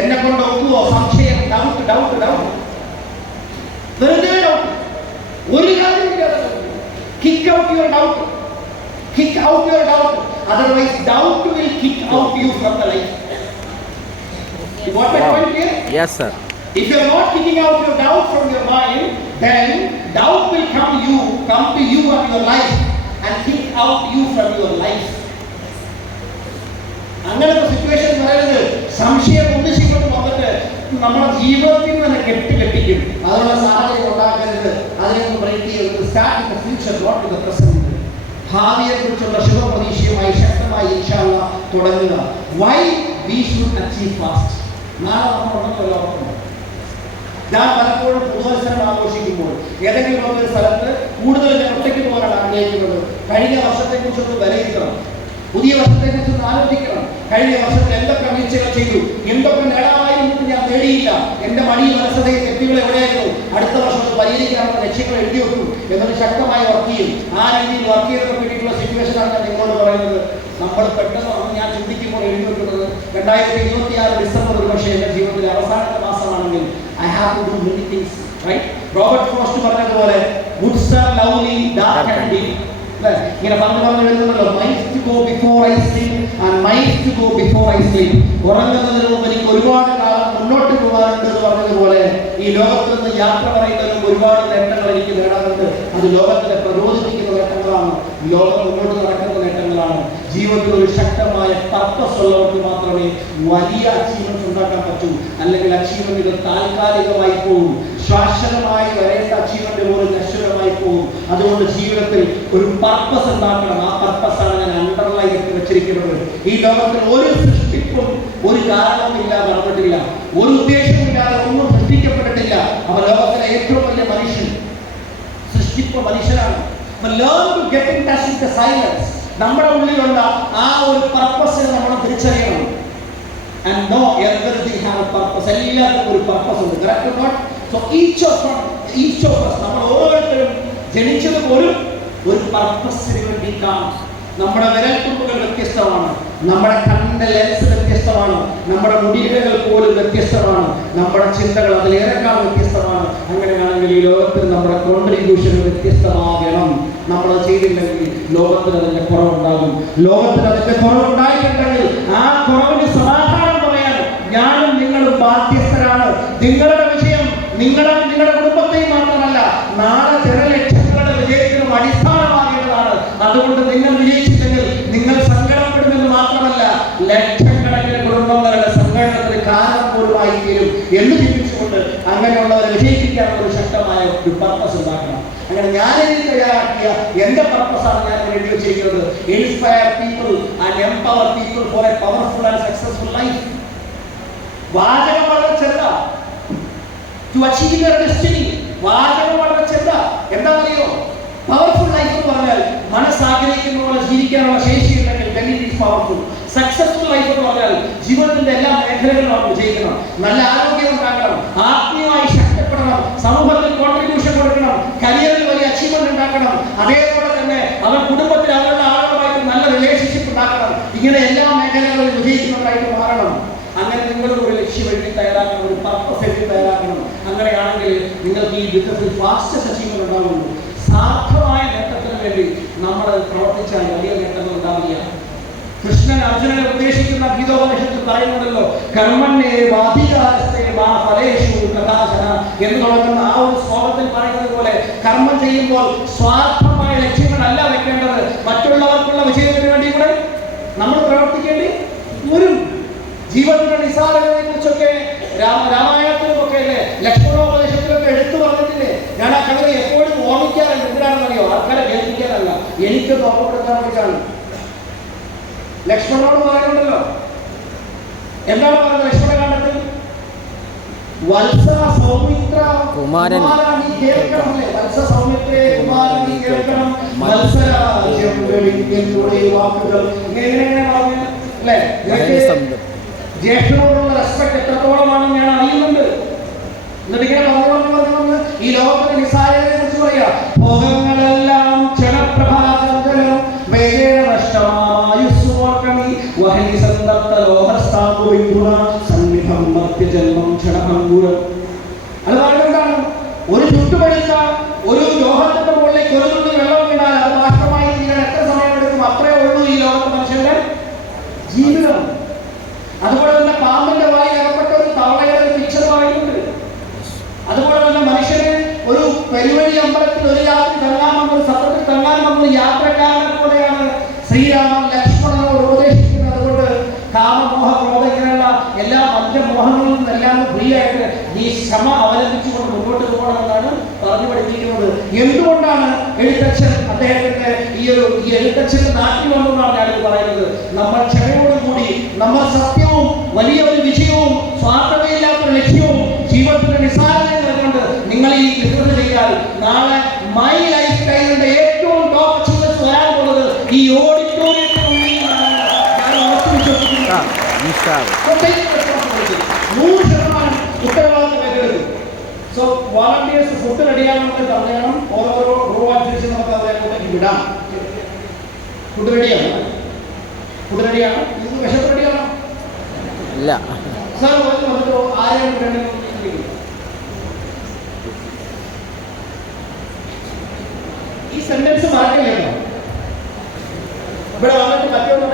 എന്നെ കൊണ്ട് ഒക്കുവോ? സംശയം, ഡൗട്ട് ഡൗട്ട് ഡൗട്ട്, വെറുതെ ഡൗട്ട്, ഒരു കാര്യമില്ലാതെ. Kick out your doubt, kick out your doubt, otherwise doubt will kick out you from the life. You got my point here? Yes sir. If you are not kicking out your doubt from your mind, then doubt will come to you and your life and kick out you from your life. അങ്ങനത്തെ situation പറയുന്നത് സംശയം ഉദ്ദേശിക്കൊണ്ട് വന്നിട്ട് നമ്മുടെ ജീവിതത്തിൽ തന്നെ കെട്ടിക്കും. അതിനുള്ള സാഹചര്യം ഉണ്ടാക്കരുത്. അതിനൊന്നും ബ്രേക്ക് ചെയ്ത് start in the future, not in the present. ഭാവിയെ കുറിച്ചുള്ള ശുഭപ്രതീക്ഷയുമായി ശക്തമായി ഇൻഷാ അല്ലാഹ് തുടങ്ങുക. Why we should achieve fast. നാളെ നമ്മളുണ്ടെന്ന് ലോകത്തുണ്ട്. ഞാൻ പലപ്പോഴും പുതുവത്സരം ആഘോഷിക്കുമ്പോൾ ഏതെങ്കിലും ഒരു സ്ഥലത്ത് കൂടുതൽ ഞാൻ ഒറ്റയ്ക്ക് പോകാനാണ് ആഗ്രഹിക്കുന്നത്. കഴിഞ്ഞ വർഷത്തെക്കുറിച്ചൊന്ന് വിലയിരുത്തണം, പുതിയ വർഷത്തെക്കുറിച്ചൊന്ന് ആലോചിക്കണം. കഴിഞ്ഞ വർഷത്തിൽ എന്തൊക്കെ വീഴ്ചകൾ ചെയ്തു, എന്തൊക്കെ നേടാമായിരുന്നു ഞാൻ നേടിയില്ല, എന്റെ മടിയും മനസ്സതയും തെറ്റുകൾ എവിടെയായിരുന്നു, അടുത്ത വർഷം പരിഹരിക്കാനുള്ള ലക്ഷ്യങ്ങൾ എഴുതി വെക്കും എന്നൊരു ശക്തമായി വർക്ക് ചെയ്യും. ആ രീതിയിൽ വർക്ക് ചെയ്തതിനെ പറ്റിയിട്ടുള്ള സിറ്റുവേഷനാണ് ഞാൻ നിങ്ങളോട് പറയുന്നത്. നമ്മൾ പെട്ടെന്ന് ഞാൻ ചിന്തിക്കുമ്പോൾ എഴുതി വെക്കുന്നത് 2026 ഡിസംബർ ഒരു പക്ഷേ എന്റെ ജീവിതത്തിലെ അവസാനത്തെ മാസമാണെങ്കിൽ I have to do many things, right? Robert frost പറഞ്ഞതുപോലെ woods are lovely, dark and dim. ഇങ്ങനെ പറഞ്ഞു എഴുതുന്നല്ലോ, miles to go before I sleep and miles to go before I sleep. ഉറങ്ങുന്നതിന് മുമ്പ് എനിക്ക് ഒരുപാട് കാലം മുന്നോട്ട് പോകാനുണ്ട് എന്ന് പറഞ്ഞതുപോലെ ഈ ലോകത്തിൽ നിന്ന് യാത്ര പറയുന്നതിനും ഒരുപാട് നേട്ടങ്ങൾ എനിക്ക് നേടാനുണ്ട്. അത് ലോകത്തിലെ പ്രചോദിപ്പിക്കുന്ന നേട്ടങ്ങളാണ്, ലോകം മുന്നോട്ട് നടക്കുന്ന നേട്ടങ്ങളാണ്. ജീവിതത്തിൽ ഒരു ശക്തമായ പർപ്പസ് ഉള്ളവർക്ക് മാത്രമേ വലിയ അച്ചീവ്മെന്റ്സ് ഉണ്ടാക്കാൻ പറ്റൂ. അല്ലെങ്കിൽ അച്ചീവ്മെന്റുകൾ താൽക്കാലികമായി പോകും, ശാശ്വതമായി വരേണ്ട അച്ചീവ്മെന്റ് പോലും നശ്വരമായി പോകും. അതുകൊണ്ട് ജീവിതത്തിൽ ഒരു പർപ്പസ് ഉണ്ടാക്കണം. ആ പർപ്പസാണ് ഞാൻ അണ്ടർലൈൻ ചെയ്ത് വെച്ചിരിക്കുന്നത്. ഈ ലോകത്തിൽ ഒരു സൃഷ്ടിപ്പും ഒരു കാരണവുമില്ലാതെ നടന്നിട്ടില്ല, ഒരു ഉദ്ദേശമില്ലാതെ ഒന്നും സൃഷ്ടിക്കപ്പെട്ടിട്ടില്ല. അവ ലോകത്തിലെ ഏറ്റവും വലിയ മനുഷ്യൻ സൃഷ്ടിപ്പ് മനുഷ്യനാണ്. Learn to get in touch with the silence. നമ്മുടെ ഉള്ളിലുള്ള ആ ഒരു പർപ്പസിനെ നമ്മൾ തിരിച്ചറിയണം. And know everything have a purpose. എല്ലാവർക്കും ഒരു പർപ്പസ് ഉണ്ട്. Correct or not? So each of us നമ്മൾ ഓരോരുത്തരും ജനിച്ചത് പോലും ഒരു പർപ്പസിന് വേണ്ടിയിട്ടാണ്. നമ്മുടെ വിരൽത്തുമ്പുകൾ വ്യത്യസ്തമാണ്, നമ്മുടെ കണ്ണിന്റെ ലെൻസ് വ്യത്യസ്തമാണ്, നമ്മുടെ മുടിയിഴകൾ പോലും വ്യത്യസ്തമാണ്, നമ്മുടെ ചിന്തകൾ അതിലേറെക്കാൾ വ്യത്യസ്തമാണ്. അങ്ങനെയാണെങ്കിൽ ഈ ലോകത്തിൽ നമ്മുടെ കോൺട്രിബ്യൂഷൻ വ്യത്യസ്തമാകണം. നമ്മൾ ചെയ്തില്ലെങ്കിൽ ലോകത്തിന് അതിന്റെ കുറവുണ്ടാകും. ലോകത്തിന് അതിന്റെ കുറവുണ്ടായിട്ടുണ്ടെങ്കിൽ ആ കുറവിന് സമാധാനം പറയാൻ ഞാനും നിങ്ങളും ബാധ്യസ്ഥരാണ്. നിങ്ങളുടെ വിഷയം നിങ്ങളുടെ കുടുംബത്തെയും മാത്രമല്ല, നാളെ ജനലക്ഷങ്ങളുടെ വിജയത്തിനും അടിസ്ഥാനമാകേണ്ടതാണ്. അതുകൊണ്ട് നിങ്ങൾ വിജയിച്ചില്ലെങ്കിൽ നിങ്ങൾ സങ്കടപ്പെടുമെന്ന് മാത്രമല്ല, ലക്ഷക്കണക്കിന് കുടുംബങ്ങളുടെ സങ്കടത്തിന് കാരണം പോലുമായി തീരും എന്ന് ചിന്തിച്ചുകൊണ്ട് അങ്ങനെയുള്ളവരെ വിജയിപ്പിക്കാനുള്ള ഒരു ശക്തമായ ഒരു പർപ്പസ് ഉണ്ടാക്കണം. അങ്ങനെ ഞാൻ എഴുതി തയ്യാറാക്കിയ എന്റെ പർപ്പസാണ് ഞാൻ എഴുതി വെച്ചിരിക്കുന്നത്. Inspire people and empower people four A powerful and successful life. വാചകം വളരെ ചെറുതാ. To achieve your destiny. വാചകം വളരെ ചെറുതാ. എന്താണെന്നറിയോ? പവർഫുൾ ലൈഫ് എന്ന് പറഞ്ഞാൽ മനസ്സാഗ്രഹിക്കുന്ന പോലെ ജീവിക്കാനുള്ള ശേഷി ഉണ്ടെങ്കിൽ then it is powerful. Successful life എന്ന് പറഞ്ഞാൽ ജീവിതത്തിന്റെ എല്ലാ മേഖലകളിലും നമ്മൾ വിജയിക്കണം, നല്ല ആരോഗ്യം ഉണ്ടാക്കണം, ആത്മീയമായി ശക്തിപ്പെടണം, സമൂഹത്തിൽ കോൺട്രിബ്യൂഷൻ കൊടുക്കണം, കരിയറിൽ വലിയ അച്ചീവ്മെന്റ് ഉണ്ടാക്കണം, അതേപോലെ തന്നെ അവൻ കുടുംബത്തിൽ അവരുടെ ആളുകളുമായിട്ട് നല്ല റിലേഷൻഷിപ്പ് ഉണ്ടാക്കണം. ഇങ്ങനെ എല്ലാ മേഖലകളിലും വിജയിക്കുന്നവരായിട്ട് മാറണം. അങ്ങനെ നിങ്ങൾ ഒരു ലക്ഷ്യം എഴുതി തയ്യാറാക്കണം, ഒരു പർപ്പസ് എഴുതി തയ്യാറാക്കണം. അങ്ങനെയാണെങ്കിൽ നിങ്ങൾക്ക് ഈ യുദ്ധത്തിൽ ഫാസ്റ്റസ്റ്റ് അച്ചീവ്മെന്റ് ഉണ്ടാവുള്ളൂ. സാർത്ഥമായ നേട്ടത്തിന് വേണ്ടി നമ്മൾ പ്രവർത്തിച്ചാൽ വലിയ നേട്ടങ്ങൾ ഉണ്ടാവില്ല. കൃഷ്ണൻ അർജുനനെ ഉപദേശിക്കുന്ന ഗീതോപനിഷത്തിൽ പറയുന്നുണ്ടല്ലോ, എന്ന് തുടങ്ങുന്ന ആ ഒരു ശ്ലോകത്തിൽ പറയുന്നത് പോലെ കർമ്മം ചെയ്യുമ്പോൾ സ്വാർത്ഥമായ ലക്ഷ്യങ്ങളല്ല വെക്കേണ്ടത്, മറ്റുള്ളവർക്കുള്ള വിജയത്തിന് വേണ്ടി കൂടെ നമ്മൾ പ്രവർത്തിക്കേണ്ടി വരും. ജീവിതത്തിന്റെ നിസാരതയെ കുറിച്ചൊക്കെ രാമായണത്തിലുമൊക്കെ അല്ലേ, ലക്ഷ്മണോപദേശത്തിലൊക്കെ എടുത്തു പറഞ്ഞിട്ടില്ലേ? ഞാൻ ആ കവിത എപ്പോഴും ഓർമ്മിക്കാറുണ്ട്. എന്തിനാണെന്നറിയോ? ആൾക്കാരെ കേൾപ്പിക്കാനല്ല, എനിക്ക് ഓർമ്മപ്പെടുത്താൻ വേണ്ടിയിട്ടാണ്. ലക്ഷ്മണനോട് പറയുന്നുണ്ടല്ലോ, എന്താണ് പറയുന്നത് ലക്ഷ്മണകാണ്ഡത്തിൽ? വത്സ സൗമിത്ര കുമാരൻ നീ കേൾക്കണം, വത്സ സൗമിത്രേ കുമാരൻ നീ കേൾക്കണം, വത്സരാജ്യം വെളിഞ്ഞെന്നുടെ വാക്കുകൾ. ഇങ്ങനെ പറഞ്ഞു അല്ലേ? ജ്യേഷ്ഠനോടുള്ള റെസ്പെക്ട് എത്രത്തോളമാണെന്ന് ഞാൻ അറിയുന്നുണ്ട്. എന്നിട്ട് ഇങ്ങനെ പറഞ്ഞു ഈ ലോകത്തിന്റെ നിസാരതയെ കുറിച്ച് പറയാ, ഭോഗങ്ങളെല്ലാം ക്ഷണപ്രഭാചന്ദ്രം വേഗേന നഷ്ടമായുസ്സുമോർക്കമി വഹി സന്തപ്ത ലോഹസ്ഥാപു വിഗുണ സന്നിധ ദീർഘം മർത്യജന്മം ക്ഷണഭംഗൂരം. അത് പറയുന്നതാണ്, ഒരു ചുട്ടുപഴുത്ത ഒരു ലോഹത്തിന്റെ മുകളിലേക്ക് ഒരു തുള്ളി വെള്ളം വീണാൽ അത് ബാഷ്പമായി തീരാൻ എത്ര സമയമെടുക്കും? അത്രേ ഉള്ളൂ ഈ ലോകത്ത് മനുഷ്യന്റെ ജീവിതം. അതുപോലെ തന്നെ പാമ്പിന്റെ വായിൽ അകപ്പെട്ട ഒരു തവളയുടെ ഒരു പിക്ചറുമായിട്ടുണ്ട്. അതുപോലെ തന്നെ മനുഷ്യന് ഒരു പെരുവഴി അമ്പലത്തിൽ ഒരു രാത്രി തങ്ങാമെന്നൊരു സത്രത്തിൽ തങ്ങാമെന്നൊരു യാത്രക്കാരനെ പോലെയാണ് ശ്രീരാമൻ ലക്ഷ്മണനോട് ഉപദേശിക്കുന്നത്. അതുകൊണ്ട് കാമമോഹ ക്രോധത്തിനുള്ള എല്ലാ പഞ്ചമോഹങ്ങളിൽ നിന്നെല്ലാം ഫ്രീ ആയിട്ട് ഈ ക്ഷമ അവലംബിച്ചുകൊണ്ട് മുന്നോട്ട് പോകണമെന്നാണ് പറഞ്ഞു പഠിപ്പിക്കുന്നത്. എന്തുകൊണ്ടാണ് എഴുത്തച്ഛൻ അദ്ദേഹത്തിന്റെ ഈ എഴുത്തച്ഛന് നാട്ടിൽ വന്നതാണ് ഞാനിത് പറയുന്നത്. നമ്മൾ ക്ഷമയോടുകൂടി നമ്മൾ സത്യവും വലിയ ഒരു വിജയവും സ്വാർത്ഥതയില്ലാത്ത ലക്ഷ്യവും ജീവിതത്തിന്റെ നിസ്സാരതയും നിന്നുകൊണ്ട് നിങ്ങൾ ഈ കൃത്യം ചെയ്താൽ നാളെ മൈ ലൈഫ് സ്റ്റൈലിന്റെ ഏറ്റവും ടോപ്പ് അച്ചീവ്മെന്റ്സ് വരാൻ പോകുന്നത് ഈ ഓഡിറ്റോറിയത്തിൽ 100% ഉത്തരവാദിത്തം ഏറ്റെടുക്കും. സോ വോളണ്ടിയേഴ്സ് ഫുഡ് റെഡിയാണെന്ന് പറയണം. ഓരോരോ റോ അനുസരിച്ച് നമുക്ക് അതിലേക്ക് വിടാം. ഫുഡ് റെഡിയാണ്, ഫുഡ് റെഡിയാണ്. ഇത് വിശപ്പ് റെഡിയാണോ? ഇല്ല സാർ വന്നിട്ട് ആരെയും വേണമെങ്കിൽ ഈ സെന്റൻസ് മാറ്റില്ല. ഇവിടെ വന്നിട്ട് മറ്റൊന്നും